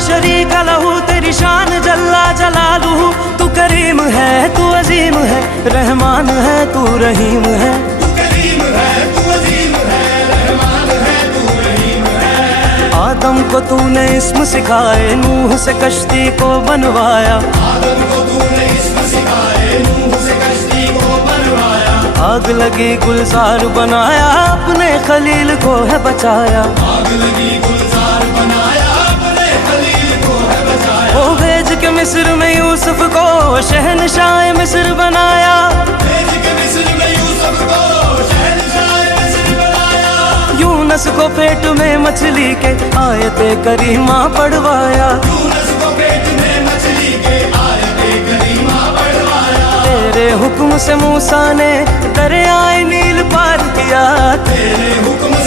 शरीक लहू तेरी शान जल्ला जलालू। तू करीम है तू अजीम है, रहमान है तू रहीम है। तू करीम है तू अजीम है, रहमान है तू रहीम है। आदम को तूने इस्म सिखाए, नूह से कश्ती को बनवाया। आदम को तूने इस्म सिखाए, नूह से कश्ती को बनवाया। आग लगी गुलजार बनाया, अपने खलील को है बचाया। आग लगी गुलजार बनाया, अपने खलील को है बचाया। ओ भेज के मिस्र में यूसुफ को शहनशाह मिस्र बनाया। भेज के मिस्र में यूसुफ को शहनशाह मिस्र बनाया। यूनस को पेट में मछली के आयते करीमा पढ़वाया। यूनुस को पेट में मछली के आयते करीमा पढ़वाया। तेरे हुक्म से मूसा ने दरियाए नील पार किया। तेरे हुक्म